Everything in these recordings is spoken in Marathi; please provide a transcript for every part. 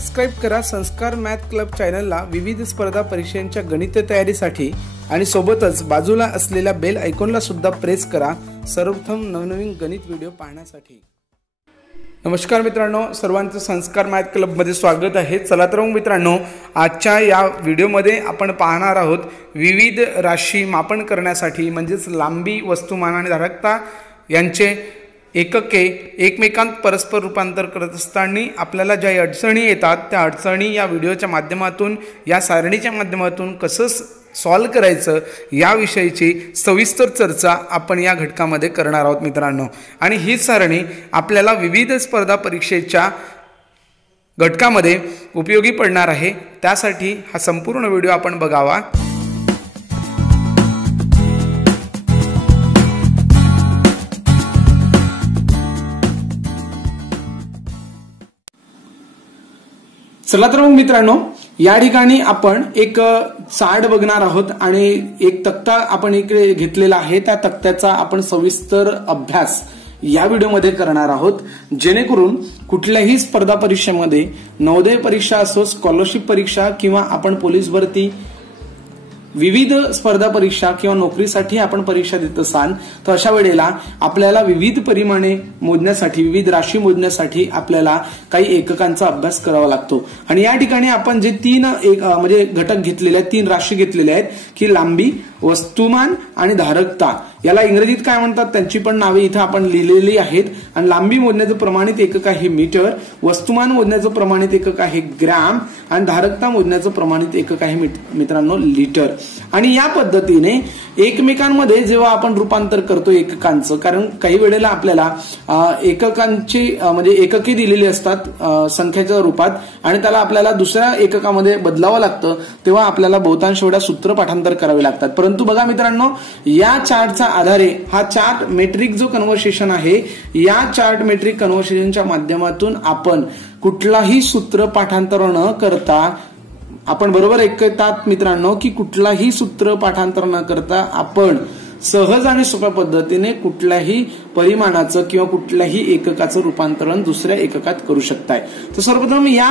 सबस्क्राइब करा संस्कार मॅथ क्लब चॅनलला विविध स्पर्धा परीक्षांच्या गणित तयारीसाठी आणि सोबतच बाजूला असलेल्या बेल आयकॉनला सुद्धा प्रेस करा सर्वप्रथम नवनवीन गणित व्हिडिओ पाहण्यासाठी। नमस्कार मित्रांनो, सर्वांचं संस्कार मॅथ क्लब मध्ये स्वागत आहे। चला तर मग मित्रांनो, आजच्या या व्हिडिओमध्ये आपण पाहणार आहोत विविध राशी मापन करण्यासाठी म्हणजेच लांबी, वस्तुमान आणि धारकता यांचे एकके एकमेकांत परस्पर रूपांतर करत असताना आपल्याला ज्या अडचणी येतात त्या अडचणी या व्हिडिओच्या माध्यमातून, या सारणीच्या माध्यमातून कसं सॉल्व करायचं याविषयीची सविस्तर चर्चा आपण या घटकामध्ये करणार आहोत मित्रांनो। आणि ही सारणी आपल्याला विविध स्पर्धा परीक्षेच्या घटकामध्ये उपयोगी पडणार आहे, त्यासाठी हा संपूर्ण व्हिडिओ आपण बघावा। चला तर मग मित्रांनो, या ठिकाणी आपण एक चार्ट बघणार आहोत आणि एक तक्ता आपण इकडे घेतलेला आहे। त्या तक्त्याचा आपण सविस्तर अभ्यास या व्हिडिओमध्ये करणार आहोत, जेणेकरून कुठल्याही स्पर्धा परीक्षेमध्ये, नवोदय परीक्षा असो, स्कॉलरशिप परीक्षा किंवा आपण पोलीस भरती, विविध स्पर्धा परीक्षा किंवा नोकरीसाठी आपण परीक्षा देत असाल तर अशा वेळेला आपल्याला विविध परिमाणे मोजण्यासाठी, विविध राशी मोजण्यासाठी आपल्याला काही एककांचा अभ्यास करावा लागतो। आणि या ठिकाणी आपण जे तीन म्हणजे घटक घेतलेले आहेत, तीन राशी घेतलेल्या आहेत की लांबी, वस्तुमान आणि धारकता। याला इंग्रजीत काय म्हणतात त्यांची पण नावे इथे आपण लिहिलेली आहेत। आणि लांबी मोजण्याचं प्रमाणित एकक आहे मीटर, वस्तुमान मोजण्याचं प्रमाणित एकक आहे ग्रॅम आणि धारकता मोजण्याचं प्रमाणित एकक आहे मित्रांनो लिटर। आणि या पद्धतीने एकमेकांमध्ये जेव्हा आपण रूपांतर करतो एककांचं, कारण काही वेळेला आपल्याला एककांची म्हणजे एकके दिलेली असतात संख्येच्या रूपात आणि त्याला आपल्याला दुसऱ्या एककामध्ये बदलावं लागतं, तेव्हा आपल्याला बहुतांश वेळा सूत्र पाठांतर करावे लागतात। परंतु बघा मित्रांनो, या चार्टचा आधारे हा चार्ट मेट्रिक जो कन्व्हर्सेशन आहे, या चार्ट मेट्रिक कन्व्हर्सेशनच्या माध्यमातून आपण कुठलाही सूत्र पाठांतर न करता, आपण बरोबर ऐकतात मित्रांनो की कुठलाही सूत्र पाठांतर न करता आपण सहज आणि सोप्या पद्धतीने कुठल्याही परिमाणाचं किंवा कुठल्याही एककाचं रूपांतरण दुसऱ्या एककात करू शकताय। तर सर्वप्रथम या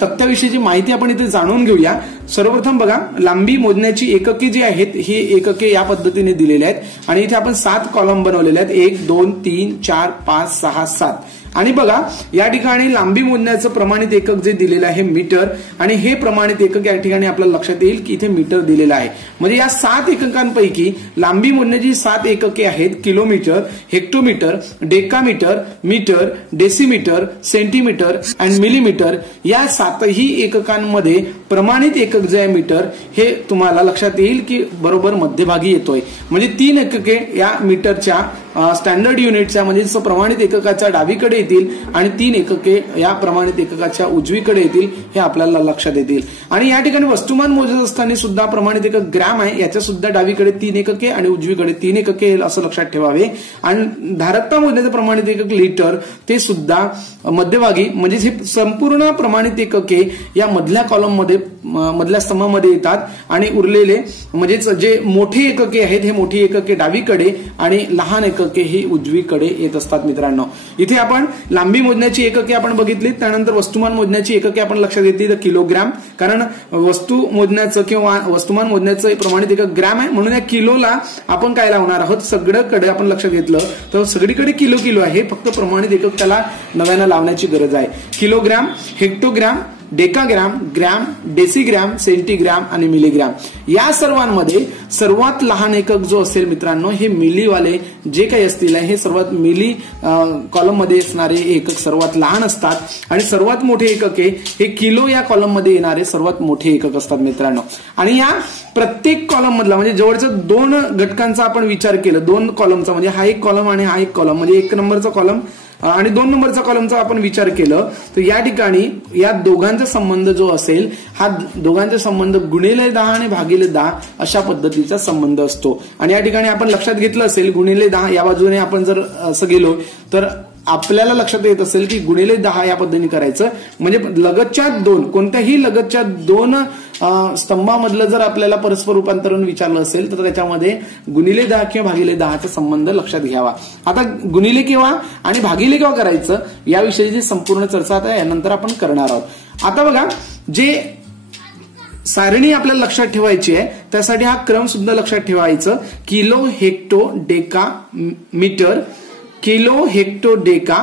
तक्त्याविषयीची माहिती आपण इथे जाणून घेऊया। सर्वप्रथम बघा, लांबी मोजण्याची एकके जी आहेत ही एकके या पद्धतीने दिलेली आहेत आणि इथे आपण 7 कॉलम बनवलेले आहेत, 1 2 3 4 5 6 7। आणि बघा, या ठिकाणी लांबी मोजण्याचं प्रमाणित एकक जे दिलेलं आहे मीटर, आणि हे प्रमाणित एकक या ठिकाणी आपल्याला लक्षात येईल की इथे मीटर दिलेलं आहे। म्हणजे या 7 एककांपैकी लांबी मोजण्याची 7 एकके आहेत kilometre, hectometre, decametre, metre, decimetre, centimetre आणि मिलीमीटर। या 7ही एककांमध्ये प्रमाणित एकक जे आहे मीटर, हे तुम्हाला लक्षात येईल की बरोबर मध्यभागी येतोय। म्हणजे 3 एकके या मीटरच्या स्टँडर्ड युनिटच्या म्हणजे प्रमाणित एककाच्या डावीकडे येतील आणि 3 एकके या प्रमाणित एककाच्या उजवीकडे येतील, हे आपल्याला लक्षात येतील। आणि या ठिकाणी वस्तुमान मोजत असताना सुद्धा प्रमाणित एकक ग्रॅम आहे, याच्या सुद्धा डावीकडे 3 एकके आणि उजवीकडे 3 एकके असं लक्षात ठेवावे। आणि धारकता मोजण्याचं प्रमाणित एकक लिटर, ते सुद्धा मध्यभागी, म्हणजे हे संपूर्ण प्रमाणित एकके या मधल्या कॉलम मध्ये, मधल्या स्तंभामध्ये येतात आणि उरलेले म्हणजेच जे मोठे एकके आहेत हे मोठी एकके डावीकडे आणि लहान एकके ही उजवीकडे येत असतात मित्रांनो। इथे आपण लांबी मोजण्याची एकके आपण बघितली, त्यानंतर वस्तुमान मोजण्याची एकके आपण लक्षात घेतली तर किलोग्रॅम, कारण वस्तू मोजण्याचं किंवा वस्तुमान मोजण्याचं प्रमाणित एकक ग्रॅम आहे, म्हणून या किलोला आपण काय लावणार आहोत, सगळीकडे आपण लक्षात घेतलं तर सगळीकडे किलो किलो आहे, फक्त प्रमाणित एकक त्याला नव्यानं लावण्याची गरज आहे। किलोग्रॅम, हेक्टोग्रॅम, डेकाग्रॅम, ग्रॅम, डेसिग्रॅम, सेंटीग्रॅम आणि मिलीग्रॅम। या सर्वांमध्ये सर्वात लहान एकक जो असेल मित्रांनो, हे मिलीवाले जे काही असतील हे सर्वात मिली कॉलम मध्ये असणारे एकक सर्वात लहान असतात आणि सर्वात मोठे एकके हे किलो या कॉलम मध्ये येणारे सर्वात मोठे एकक असतात मित्रांनो। आणि या प्रत्येक कॉलम मधला म्हणजे जवळच्या 2 घटकांचा आपण विचार केला, 2 कॉलमचा म्हणजे हा एक कॉलम आणि हा एक कॉलम, म्हणजे 1 नंबरचा कॉलम आणि 2 नंबरचा कॉलमचा आपण विचार केलं तर या ठिकाणी या दोघांचा संबंध जो असेल, हा दोघांचा संबंध गुणिले 10 आणि भागिले 10 अशा पद्धतीचा संबंध असतो। आणि या ठिकाणी आपण लक्षात घेतलं असेल गुणिले 10 या बाजूने आपण जर असं गेलो तर आपल्याला लक्षात येत असेल की गुणिले 10 या पद्धतीने करायचं, म्हणजे लगतच्या दोन कोणत्याही लगतच्या दोन स्तंभामधलं जर आपल्याला परस्पर रूपांतरण विचारलं असेल तर त्याच्यामध्ये गुणिले 10 किंवा भागिले 10चा संबंध लक्षात घ्यावा. आता गुणिले केव्हा आणि भागिले केव्हा करायचं याविषयीची संपूर्ण चर्चा आता यानंतर आपण करणार आहोत. आता बघा, जे सारणी आपल्याला लक्षात ठेवायची आहे त्यासाठी हा क्रम सुद्धा लक्षात ठेवायचं. Kilo hecto deca metre, kilo hecto deca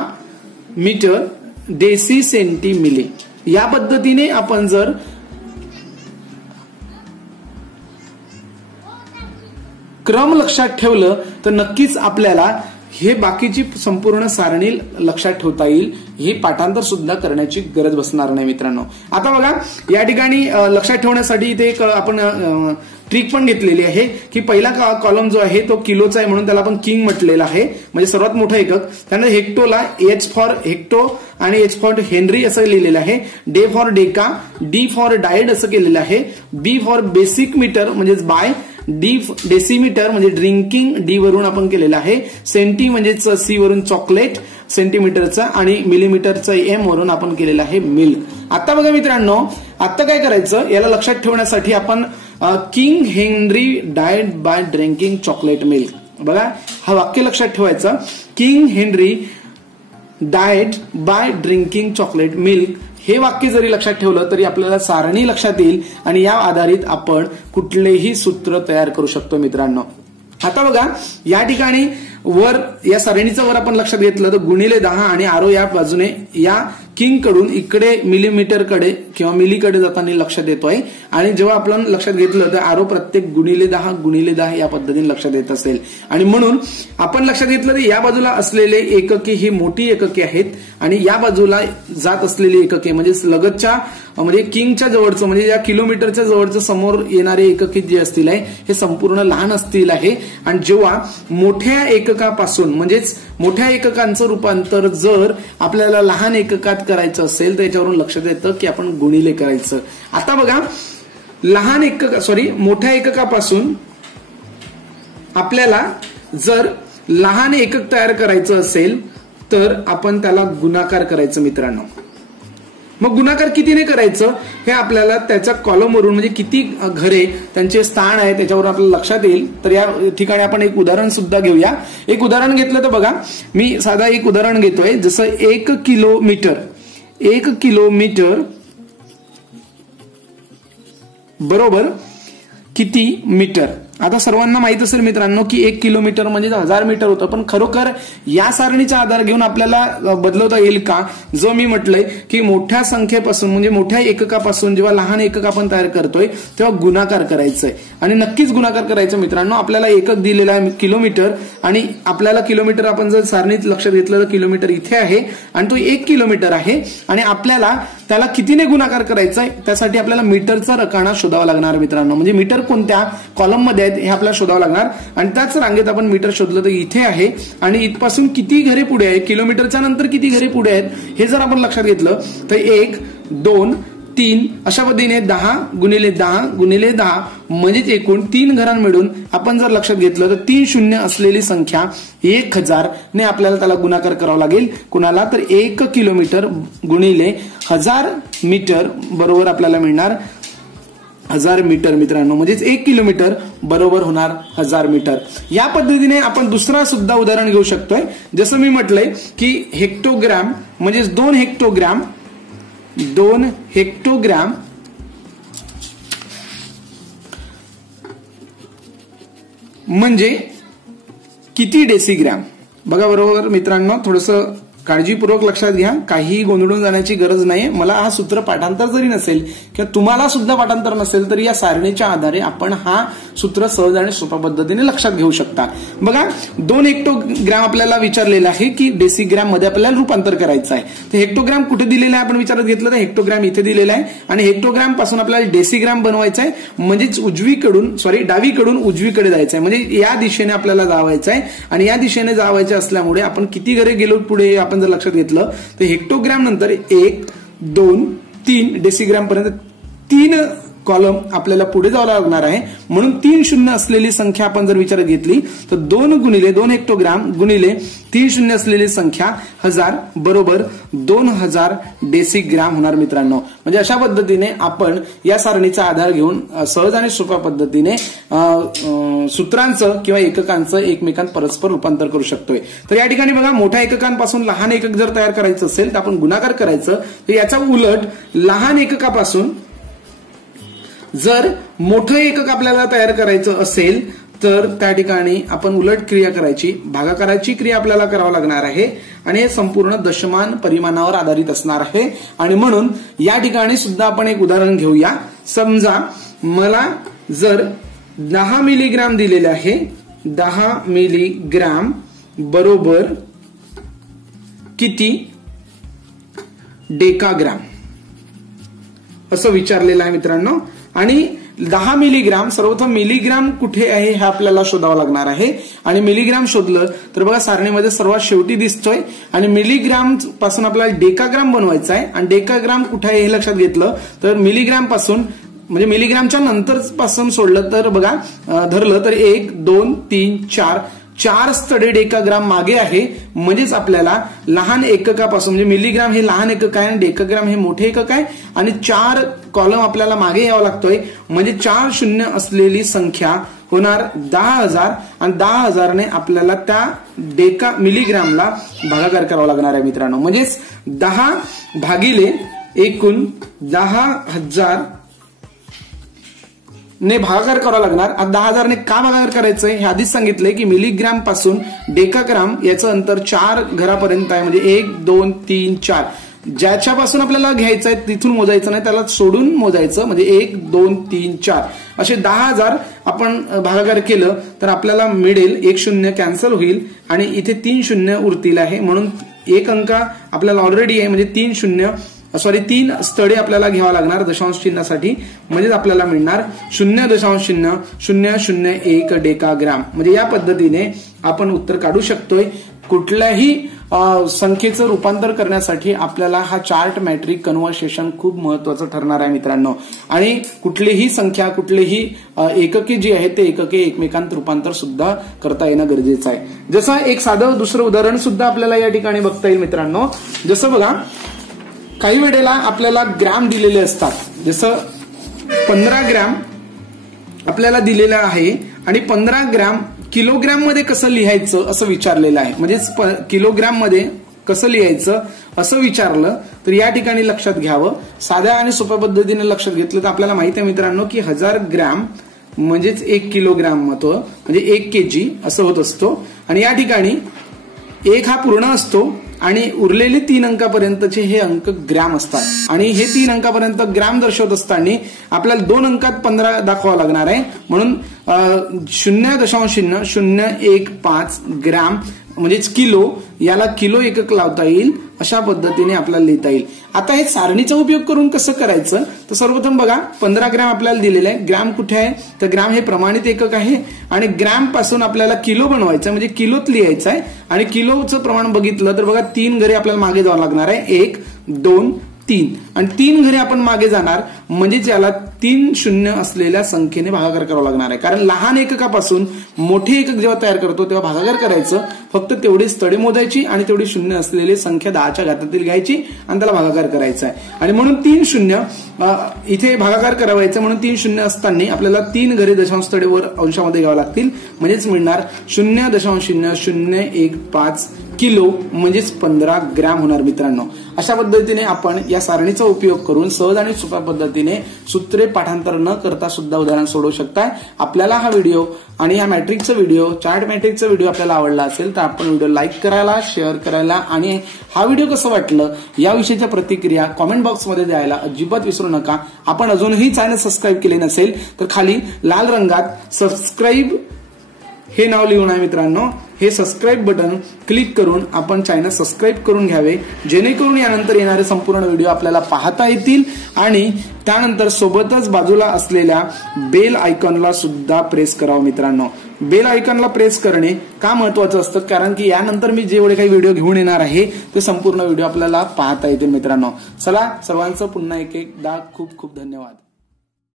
metre, deci centi milli या पद्धतीने आपण जर क्रम लक्षात ठेवलं तर नक्कीच आपल्याला हे बाकीची संपूर्ण सारणी लक्षात ठेवता येईल. ही पाठांतर सुद्धा करण्याची गरज बसणार नाही मित्रांनो. आता बघा, या ठिकाणी लक्षात ठेवण्यासाठी इथे एक आपण ट्रिक पण घेतलेली आहे की पहिला कॉलम जो आहे तो किलोचा आहे म्हणून त्याला आपण किंग म्हटलेला आहे, म्हणजे सर्वात मोठं एकक. त्यानंतर हेक्टोला एच फॉर हेक्टो आणि एच फॉर हेनरी असं लिहिलेलं आहे. De for deca, D for died असं केलेलं आहे. बी फॉर बेसिक मीटर म्हणजेच बाय, डी डेसिमीटर म्हणजे ड्रिंकिंग डी वरून आपण केलेलं आहे. सेंटी म्हणजेच सी वरून चॉकलेट सेंटीमीटरचा आणि मिलीमीटरचा एम वरून आपण केलेलं आहे मिल्क. आता बघा मित्रांनो, आता काय करायचं याला लक्षात ठेवण्यासाठी आपण king Henry died by drinking chocolate milk, बघा हा वाक्य लक्षात ठेवायचं. King Henry died by drinking chocolate milk हे वाक्य जरी लक्षात ठेवलं तरी आपल्याला सारणी लक्षात येईल आणि या आधारित आपण कुठलेही सूत्र तयार करू शकतो मित्रांनो. आता बघा, या ठिकाणी वर या सारणीचं वर आपण लक्षात घेतलं तर गुणिले 10 आणि आरो या बाजूने या किंग कडून इकडे मिलीमीटरकडे किंवा मिलीकडे जाताना लक्षात येतोय. आणि जेव्हा आपण लक्षात घेतलं तर आरो प्रत्येक गुणिले 10 या पद्धतीने लक्षात येत असेल. आणि म्हणून आपण लक्षात घेतलं तर या बाजूला असलेले एकके ही मोठी एकके आहेत आणि या बाजूला जात असलेली एकके म्हणजे लगतच्या म्हणजे किंगच्या जवळचं म्हणजे या किलोमीटरच्या जवळचं समोर येणारे एकके जे असतील आहे हे संपूर्ण लहान असतील आहे. आणि जेव्हा मोठ्या एककापासून म्हणजेच मोठ्या एककांचं रूपांतर जर आपल्याला लहान एककात करायचं असेल तर याच्यावरून लक्षात येतं की आपण गुणिले करायचं. आता बघा, मोठ्या एककापासून आपल्याला जर लहान एकक तयार करायचं असेल तर आपण त्याला गुणाकार करायचं मित्रांनो. मग गुणाकार कितीने करायचं हे आपल्याला त्याच्या कॉलमवरून म्हणजे किती घरे त्यांचे स्थान आहे त्याच्यावर आपल्याला लक्षात येईल. तर या ठिकाणी आपण एक उदाहरण सुद्धा घेऊया. एक उदाहरण घेतलं तर बघा, मी साधा एक उदाहरण घेतोय. जसं 1 किलोमीटर बरोबर किती मीटर. आता सर्वांना माहित असेल मित्रांनो की 1 किलोमीटर म्हणजे 1000 मीटर होतं. पण खरोखर या सारणीचा आधार घेऊन आपल्याला बदलवता येईल का? जो मी म्हटलंय की मोठ्या संख्येपासून म्हणजे मोठ्या एककापासून जेव्हा लहान एकक आपण तयार करतोय तेव्हा गुणाकार करायचंय आणि नक्कीच गुणाकार करायचं मित्रांनो. आपल्याला एकक दिलेला आहे किलोमीटर आणि आपल्याला किलोमीटर आपण जर सारणीत लक्षात घेतलं तर किलोमीटर इथे आहे आणि तो 1 किलोमीटर आहे आणि आपल्याला त्याला कितीने गुणाकार करायचा आहे त्यासाठी आपल्याला मीटरचा रकाना शोधावा लागणार मित्रांनो. म्हणजे मीटर कोणत्या कॉलम मध्ये हे आपल्याला शोधावं लागणार आणि त्याच रांगेत आपण मीटर शोधलं तर इथे आहे आणि इथपासून किती घरे पुढे आहे, किलोमीटरच्या नंतर किती घरे पुढे आहेत हे जर आपण लक्षात घेतलं तर 1, 2, 3 अशा पद्धतीने 10 गुणिले 10 म्हणजेच एकूण 3 घरां मिळून आपण जर लक्षात घेतलं तर 3 शून्य असलेली संख्या 1000 ने आपल्याला त्याला गुणाकार करावा लागेल. कुणाला तर 1 किलोमीटर गुणिले 1000 मीटर बरोबर आपल्याला मिळणार 1000 मीटर मित्रांनो. म्हणजेच 1 किलोमीटर बरोबर होणार 1000 मीटर. या पद्धतीने आपण दुसरा सुद्धा उदाहरण घेऊ शकतोय. जसं मी म्हटलंय की हेक्टोग्रॅम म्हणजेच 2 हेक्टोग्रॅम म्हणजे किती डेसिग्रॅम. बघा बरोबर मित्रांनो, थोडंसं काळजीपूर्वक लक्षात घ्या, काहीही गोंधळून जाण्याची गरज नाही. मला हा सूत्र पाठांतर जरी नसेल किंवा तुम्हाला सुद्धा पाठांतर नसेल तरी या सारणीच्या आधारे आपण हा सूत्र सहज आणि सोप्या पद्धतीने लक्षात घेऊ शकता. बघा 2 हेक्टोग्रॅम आपल्याला विचारलेला आहे की डेसिग्रॅम मध्ये आपल्याला रूपांतर करायचं आहे. तर हेक्टोग्रॅम कुठे दिलेला आहे आपण विचारात घेतलं तर हेक्टोग्रॅम इथे दिलेला आहे आणि हेक्टोग्रॅम पासून आपल्याला डेसिग्रॅम बनवायचं आहे. म्हणजेच डावीकडून उजवीकडे जायचं आहे. म्हणजे या दिशेने आपल्याला जावायचं आहे आणि या दिशेने जावायचं असल्यामुळे आपण किती घरे गेलो पुढे आपण जर लक्षात घेतलं तर हेक्टोग्रॅम नंतर 1, 2, 3 डेसिग्रॅम पर्यंत 3 कॉलम आपल्याला पुढे जावं लागणार आहे, म्हणून 3 शून्य असलेली संख्या आपण जर विचारात घेतली तर 2 गुणिले 2 हेक्टोग्राम गुणिले 3 शून्य असलेली संख्या 1000 बरोबर 2000 डेसिग्राम होणार मित्रांनो. म्हणजे अशा पद्धतीने आपण या सारणीचा आधार घेऊन सहज आणि सोप्या पद्धतीने सूत्रांचं किंवा एककांचं एकमेकांत परस्पर रूपांतर करू शकतोय. तर या ठिकाणी बघा, मोठ्या एककांपासून लहान एकक जर तयार करायचं असेल तर आपण गुणाकार करायचं, तर याचा उलट लहान एककापासून जर मोठं एकक आपल्याला तयार करायचं असेल तर त्या ठिकाणी आपण उलट क्रिया करायची, भागाकाराची क्रिया आपल्याला करावं लागणार आहे आणि हे संपूर्ण दशमान परिमाणावर आधारित असणार आहे. आणि म्हणून या ठिकाणी सुद्धा आपण एक उदाहरण घेऊया. समजा मला जर 10 मिलीग्राम दिलेले आहे, 10 मिलीग्राम बरोबर किती डेकाग्राम असं विचारलेलं आहे मित्रांनो. आणि 10 मिलीग्राम, सर्वप्रथम मिलीग्राम कुठे आहे हे आपल्याला शोधावं लागणार आहे. आणि मिलीग्राम शोधलं तर बघा सारणीमध्ये सर्वात शेवटी दिसतोय आणि मिलीग्राम पासून आपल्याला डेकाग्राम बनवायचा आहे. आणि डेकाग्राम कुठे आहे हे लक्षात घेतलं तर मिलीग्राम पासून म्हणजे मिलीग्रामच्या नंतर पासून सोडलं तर बघा धरलं तर 1 2 3 4 स्थळे डेकाग्राम मागे आहे. म्हणजेच आपल्याला लहान एककापासून म्हणजे मिलीग्राम हे लहान एकक आहे आणि डेकाग्राम हे मोठे एकक आहे आणि 4 कॉलम आपल्याला मागे यावं लागतोय. म्हणजे 4 शून्य असलेली संख्या होणार 10,000 आणि 10,000 ने आपल्याला त्या मिलीग्रामला भागाकार करावा लागणार आहे मित्रांनो. म्हणजेच 10 भागिले एकूण 10,000 ने भागाकार करावा लागणार. 10,000 ने का भागाकार करायचंय हे आधीच सांगितलंय की मिलीग्राम पासून डेकाग्राम याचं अंतर 4 घरापर्यंत आहे. म्हणजे 1 2 3 4 ज्याच्यापासून आपल्याला घ्यायचं आहे तिथून मोजायचं नाही, त्याला सोडून मोजायचं. म्हणजे 1 2 3 4 असे 10,000 आपण भागाकार केलं तर आपल्याला मिळेल. 1 शून्य कॅन्सल होईल आणि इथे 3 शून्य उरतील आहे. म्हणून एक अंक आपल्याला ऑलरेडी आहे. म्हणजे 3 स्थळे आपल्याला घ्यावा लागणार दशांश चिन्हासाठी. म्हणजेच आपल्याला मिळणार 0.0001 डेकाग्राम. म्हणजे या पद्धतीने आपण उत्तर काढू शकतोय. कुठल्याही संख्येचं रूपांतर करण्यासाठी आपल्याला हा चार्ट मॅट्रिक कन्व्हर्सेशन खूप महत्वाचं ठरणार आहे मित्रांनो. आणि कुठलीही संख्या कुठलीही एकके जी आहेत ते एकके एकमेकांत रूपांतर सुद्धा करता येणं गरजेचं आहे. जसं एक साधं दुसरं उदाहरण सुद्धा आपल्याला या ठिकाणी बघता येईल मित्रांनो. जसं बघा, काही वेळेला आपल्याला ग्राम दिलेले असतात. जसं 15 ग्राम आपल्याला दिलेलं आहे आणि 15 ग्राम किलोग्राम मध्ये कसं लिहायचं असं विचारलेलं आहे. म्हणजेच किलोग्राम मध्ये कसं लिहायचं असं विचारलं तर या ठिकाणी लक्षात घ्यावं. साध्या आणि सोप्या पद्धतीने लक्षात घेतलं तर आपल्याला माहिती आहे मित्रांनो की 1000 ग्राम म्हणजेच 1 किलोग्राम होतं, म्हणजे 1 kg असं होत असतो. आणि या ठिकाणी 1 हा पूर्ण असतो आणि उरलेले 3 अंकापर्यंतचे हे अंक ग्राम असतात. आणि हे 3 अंकापर्यंत ग्राम दर्शवत असताना आपल्याला 2 अंकात 15 दाखवावं लागणार आहे. म्हणून 0.015 ग्राम म्हणजेच किलो, याला किलो एकक लावता येईल. अशा पद्धतीने आपल्याला लिहिता येईल. आता हे सारणीचा उपयोग करून कसं करायचं तर सर्वप्रथम बघा, 15 ग्राम आपल्याला दिलेलं आहे. ग्राम कुठे आहे तर ग्राम हे प्रमाणित एकक आहे आणि ग्राम पासून आपल्याला किलो बनवायचं म्हणजे किलोत लिहायचं आहे. आणि किलोचं प्रमाण बघितलं तर बघा 3 घरे आपल्याला मागे जावं लागणार आहे. 1 2 3 आणि 3 घरे आपण मागे जाणार. म्हणजेच याला 3 शून्य असलेल्या संख्येने भागाकार करावा लागणार आहे. कारण लहान एककापासून मोठे एकक जेव्हा तयार करतो तेव्हा भागाकार करायचं, फक्त तेवढी स्थळे मोजायची आणि तेवढी शून्य असलेली संख्या 10च्या घातातील घ्यायची आणि त्याला भागाकार करायचा आहे. आणि म्हणून 3 शून्य इथे भागाकार करावायचं. म्हणून 3 शून्य असताना आपल्याला 3 घरे दशांश स्थळे वर अंशामध्ये घ्यावं लागतील. म्हणजेच मिळणार 0.0015 किलो म्हणजेच 15 ग्राम होणार मित्रांनो. अशा पद्धतीने आपण या सारणीचा उपयोग करून सहज आणि सोप्या पद्धतीने सूत्रे पाठांतर न करता सुद्धा उदाहरण सोडवू शकता. आपल्याला हा व्हिडिओ आणि या मॅट्रिकचा व्हिडिओ, चार्ट मॅट्रिकचा व्हिडिओ आपल्याला आवडला असेल तर आपण व्हिडिओ लाईक करायला, शेअर करायला आणि हा व्हिडिओ कसं वाटलं याविषयीच्या प्रतिक्रिया कॉमेंट बॉक्समध्ये द्यायला अजिबात विसरू नका. आपण अजूनही चॅनल सबस्क्राईब केले नसेल तर खाली लाल रंगात सबस्क्राईब हे नाव लिहून आहे मित्रांनो. हे सबस्क्राईब बटन क्लिक करून आपण चॅनल सबस्क्राईब करून घ्यावे, जेणेकरून यानंतर येणारे संपूर्ण व्हिडिओ आपल्याला पाहता येतील. आणि त्यानंतर सोबतच बाजूला असलेल्या बेल आयकॉनला सुद्धा प्रेस करावं मित्रांनो. बेल आयकॉनला प्रेस करणे का महत्वाचं असतं कारण की यानंतर मी जेवढे काही व्हिडिओ घेऊन येणार आहे ते संपूर्ण व्हिडिओ आपल्याला पाहता येतील मित्रांनो. चला सर्वांचं पुन्हा एकदा खूप खूप धन्यवाद.